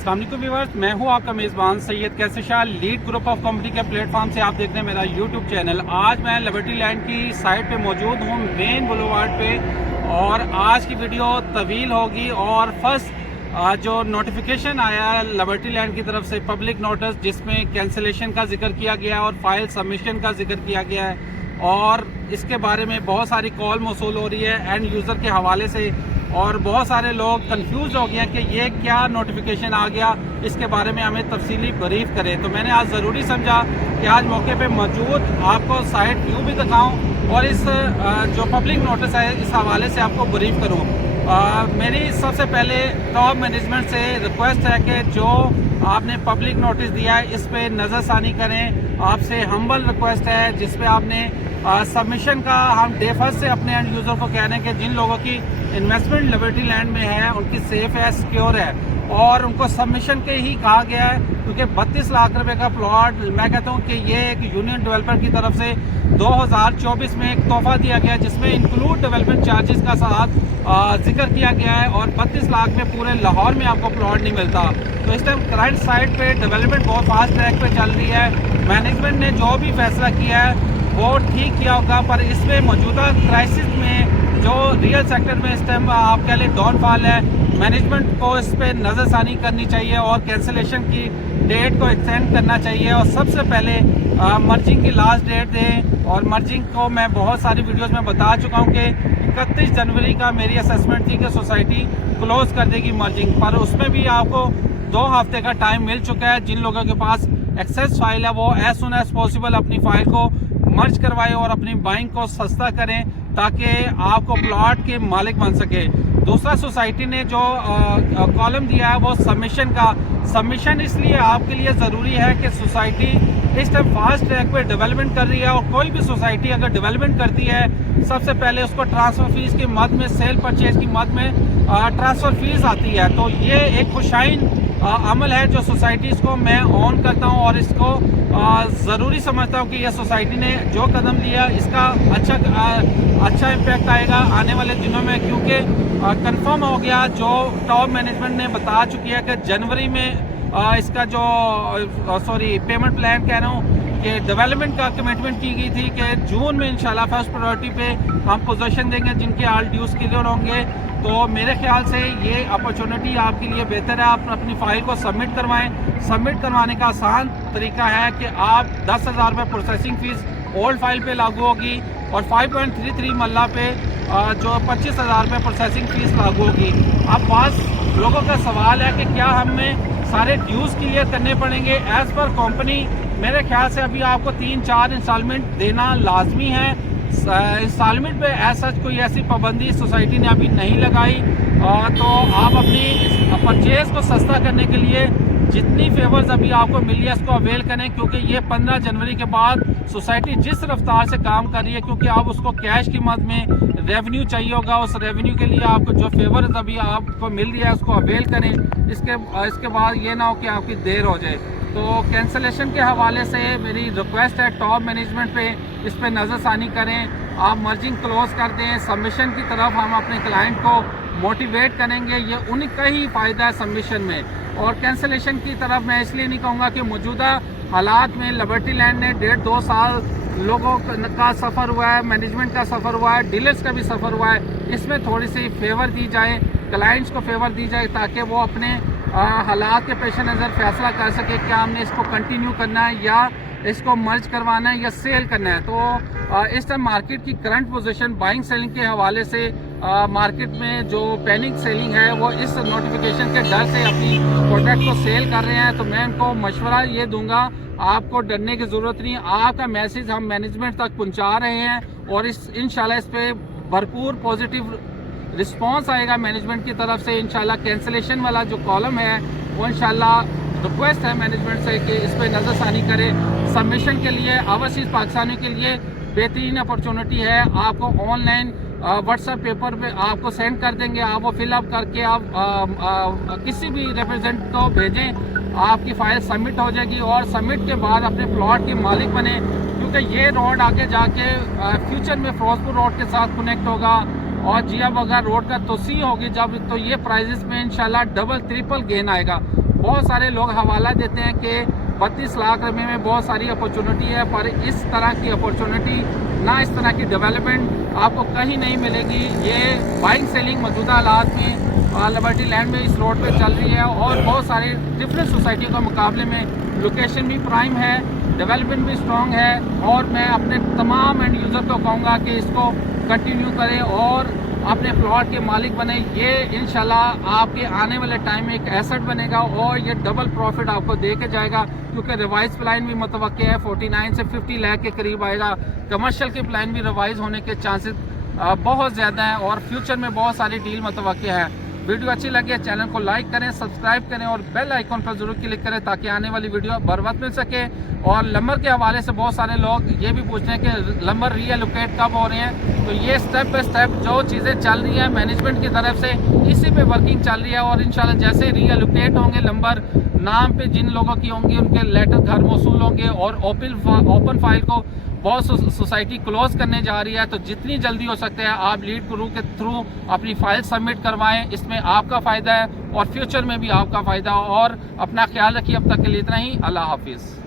अस्सलाम वालेकुम व्यूअर्स, मैं हूं आपका मेज़बान Syed Qaiser Shah. Lead group of company के प्लेटफॉर्म से आप देख रहे हैं मेरा यूट्यूब चैनल। आज मैं लिबर्टी लैंड की साइट पे मौजूद हूं, मेन बुलेवार्ड पे। और आज की वीडियो तवील होगी और फर्स्ट जो नोटिफिकेशन आया है लिबर्टी लैंड की तरफ से, पब्लिक नोटिस, जिसमें कैंसिलेशन का जिक्र किया गया है और फाइल सबमिशन का जिक्र किया गया है। और इसके बारे में बहुत सारी कॉल मौसूल हो रही है एंड यूज़र के हवाले से, और बहुत सारे लोग कंफ्यूज हो गए हैं कि ये क्या नोटिफिकेशन आ गया, इसके बारे में हमें तफसीली ब्रीफ करें। तो मैंने आज ज़रूरी समझा कि आज मौके पे मौजूद आपको साइट व्यू भी दिखाऊं और इस जो पब्लिक नोटिस है इस हवाले से आपको ब्रीफ करूं। मेरी सबसे पहले टॉप मैनेजमेंट से रिक्वेस्ट है कि जो आपने पब्लिक नोटिस दिया है इस पर नज़रसानी करें। आपसे हम्बल रिक्वेस्ट है जिस पे आपने सबमिशन का, हम डे फर्स्ट से अपने एंड यूज़र को कह रहे हैं कि जिन लोगों की इन्वेस्टमेंट लिबर्टी लैंड में है उनकी सेफ है, सिक्योर है, और उनको सबमिशन के ही कहा गया है। क्योंकि 32 लाख रुपए का प्लॉट, मैं कहता हूँ कि ये एक यूनियन डेवलपर की तरफ से 2024 में एक तोहफा दिया गया जिसमें इंक्लूड डेवलपमेंट चार्जेस का साथ जिक्र किया गया है, और 32 लाख में पूरे लाहौर में आपको प्लॉट नहीं मिलता। तो इस टाइम करंट साइट पे डेवलपमेंट बहुत फास्ट ट्रैक पे चल रही है। मैनेजमेंट ने जो भी फैसला किया है वो ठीक किया होगा, पर इसमें मौजूदा क्राइसिस में जो रियल सेक्टर में इस टाइम आप कह लें डाउनफॉल है, मैनेजमेंट को इस पर नज़रसानी करनी चाहिए और कैंसिलेशन की डेट को एक्सटेंड करना चाहिए। और सबसे पहले मर्जिंग की लास्ट डेट दें, और मर्जिंग को मैं बहुत सारी वीडियोस में बता चुका हूं कि 31 जनवरी का मेरी असेसमेंट थी कि सोसाइटी क्लोज कर देगी मर्जिंग, पर उसमें भी आपको 2 हफ्ते का टाइम मिल चुका है। जिन लोगों के पास एक्सेस फाइल है वो एज सुन एज पॉसिबल अपनी फाइल को मर्ज करवाएं और अपनी बाइंग को सस्ता करें ताकि आपको प्लॉट के मालिक बन सके। दूसरा, सोसाइटी ने जो कॉलम दिया है वो सबमिशन का। सबमिशन इसलिए आपके लिए ज़रूरी है कि सोसाइटी इस टाइम फास्ट ट्रैक पे डेवलपमेंट कर रही है, और कोई भी सोसाइटी अगर डेवलपमेंट करती है सबसे पहले उसको ट्रांसफ़र फीस की मद में, सेल परचेज की मद में ट्रांसफ़र फीस आती है। तो ये एक खुशाइन अमल है जो सोसाइटीज़ को मैं ऑन करता हूँ, और इसको ज़रूरी समझता हूँ कि यह सोसाइटी ने जो कदम लिया इसका अच्छा इम्पैक्ट आएगा आने वाले दिनों में। क्योंकि कंफर्म हो गया, जो टॉप मैनेजमेंट ने बता चुकी है कि जनवरी में इसका जो पेमेंट प्लान कह रहा हूँ कि डेवलपमेंट का कमिटमेंट की गई थी कि जून में इंशाल्लाह फर्स्ट प्रायोरिटी पे हम पोजीशन देंगे जिनके ऑल ड्यूज क्लियर होंगे। तो मेरे ख्याल से ये अपॉर्चुनिटी आपके लिए बेहतर है, आप अपनी फ़ाइल को सबमिट करवाएं। सबमिट करवाने का आसान तरीका है कि आप 10,000 रुपये प्रोसेसिंग फ़ीस ओल्ड फाइल पे लागू होगी, और 5.33 मल्ला पे जो 25,000 रुपये प्रोसेसिंग फ़ीस लागू होगी। अब पास लोगों का सवाल है कि क्या हमें सारे ड्यूज़ क्लियर करने पड़ेंगे। एज़ पर कंपनी मेरे ख्याल से अभी आपको 3-4 इंस्टॉलमेंट देना लाजमी है। इंस्टॉलमेंट पे ऐसा कोई ऐसी पाबंदी सोसाइटी ने अभी नहीं लगाई। तो आप अपनी परचेज़ को सस्ता करने के लिए जितनी फेवर्स अभी आपको मिली है उसको अवेल करें, क्योंकि ये 15 जनवरी के बाद सोसाइटी जिस रफ्तार से काम कर रही है, क्योंकि आप उसको कैश की मद में रेवेन्यू चाहिए होगा, उस रेवेन्यू के लिए आपको जो फेवर्स अभी आपको मिल रही है उसको अवेल करें। इसके बाद ये ना हो कि आपकी देर हो जाए। तो कैंसलेशन के हवाले से मेरी रिक्वेस्ट है टॉप मैनेजमेंट पे इस पर नज़रसानी करें। आप मर्जिंग क्लोज कर दें। सबमिशन की तरफ हम अपने क्लाइंट को मोटिवेट करेंगे, ये उनका ही फ़ायदा है सबमिशन में। और कैंसलेशन की तरफ मैं इसलिए नहीं कहूँगा कि मौजूदा हालात में लिबर्टी लैंड ने 1.5-2 साल लोगों का सफ़र हुआ है, मैनेजमेंट का सफ़र हुआ है, डीलर्स का भी सफ़र हुआ है। इसमें थोड़ी सी फेवर दी जाए, क्लाइंट्स को फेवर दी जाए, ताकि वो अपने हालात के पेश नज़र फैसला कर सके क्या हमने इसको कंटिन्यू करना है या इसको मर्ज करवाना है या सेल करना है। तो इस टाइम मार्केट की करंट पोजीशन बाइंग सेलिंग के हवाले से मार्केट में जो पैनिक सेलिंग है वो इस नोटिफिकेशन के डर से अपनी प्रोडक्ट को सेल कर रहे हैं। तो मैं उनको मशवरा ये दूंगा, आपको डरने की ज़रूरत नहीं। आपका मैसेज हम मैनेजमेंट तक पहुँचा रहे हैं, और इंशाल्लाह इस पर भरपूर पॉजिटिव रिस्पॉन्स आएगा मैनेजमेंट की तरफ से। इंशाल्लाह कैंसिलेशन वाला जो कॉलम है वो इंशाल्लाह रिक्वेस्ट है मैनेजमेंट से कि इस पर नज़रसानी करें। सबमिशन के लिए ओवरसीज़ पाकिस्तानी के लिए बेहतरीन अपॉर्चुनिटी है। आपको ऑनलाइन व्हाट्सएप पेपर पे आपको सेंड कर देंगे, आप वो फिलअप करके आप किसी भी रिप्रेजेंटेटिव को भेजें, आपकी फ़ाइल सबमिट हो जाएगी। और सबमिट के बाद अपने प्लॉट के मालिक बने, क्योंकि ये रोड आगे जाके फ्यूचर में फिरोजपुर रोड के साथ कनेक्ट होगा, और जिया बगैर रोड का तोसी होगी जब, तो ये प्राइजेस में इंशाल्लाह डबल ट्रिपल गेन आएगा। बहुत सारे लोग हवाला देते हैं कि 32 लाख रुपए में बहुत सारी अपॉर्चुनिटी है, पर इस तरह की अपॉर्चुनिटी ना, इस तरह की डेवलपमेंट आपको कहीं नहीं मिलेगी। ये बाइंग सेलिंग मौजूदा हालात में लिबर्टी लैंड में इस रोड पे चल रही है और बहुत सारी डिफरेंट सोसाइटियों के मुकाबले में लोकेशन भी प्राइम है, डेवलपमेंट भी स्ट्रॉन्ग है। और मैं अपने तमाम एंड यूज़र को कहूँगा कि इसको कंटिन्यू करें और अपने प्लॉट के मालिक बने। ये इंशाल्लाह आपके आने वाले टाइम में एक एसेट बनेगा और ये डबल प्रॉफिट आपको दे के जाएगा, क्योंकि रिवाइज प्लान भी मुतवक्के है 49 से 50 लाख के करीब आएगा। कमर्शियल के प्लान भी रिवाइज होने के चांसेस बहुत ज़्यादा हैं और फ्यूचर में बहुत सारी डील मुतवक्के हैं। वीडियो अच्छी लगे चैनल को लाइक करें, सब्सक्राइब करें और बेल आइकॉन पर जरूर क्लिक करें ताकि आने वाली वीडियो बर वक्त मिल सके। और लंबर के हवाले से बहुत सारे लोग ये भी पूछते हैं कि लंबर रीएलोकेट कब हो रहे हैं, तो ये स्टेप बाय स्टेप जो चीज़ें चल रही हैं मैनेजमेंट की तरफ से इसी पे वर्किंग चल रही है। और इंशाल्लाह जैसे रीएलोकेट होंगे लंबर नाम पे जिन लोगों की होंगी उनके लेटर घर मौसूल होंगे और ओपन फाइल को बहुत सोसाइटी क्लोज करने जा रही है। तो जितनी जल्दी हो सकता है आप लीड गुरु के थ्रू अपनी फाइल सबमिट करवाएं, इसमें आपका फ़ायदा है और फ्यूचर में भी आपका फ़ायदा। और अपना ख्याल रखिए, अब तक के लिए इतना ही। अल्लाह हाफिज़।